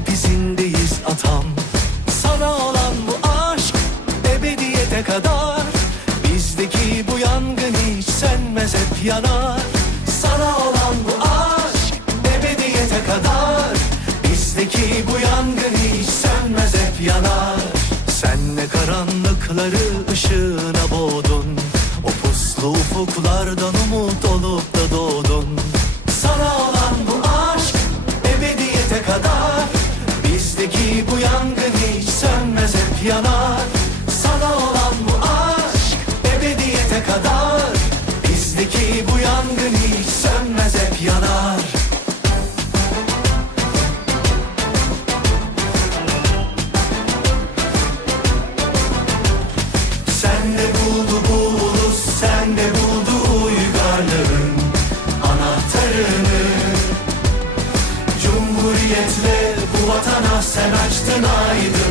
uyu bize bizindeyiz atam. Sana olan bu aşk ebediyete kadar. Bizdeki bu yangın hiç sönmez hep yanar. Sana olan bu aşk ebediyete kadar. Bizdeki bu yangın hiç sönmez hep yanar. Sen ne karanlıkları ışığına boğdun. O puslu ufuklardan Bu yangın hiç sönmez hep yanar. Sana olan bu aşk ebediyete kadar. Bizdeki bu yangın hiç sönmez hep yanar. Sen de buldu bu ulus, sen de buldu uygarlığın anahtarını. Cumhuriyetle sen açtın aydın.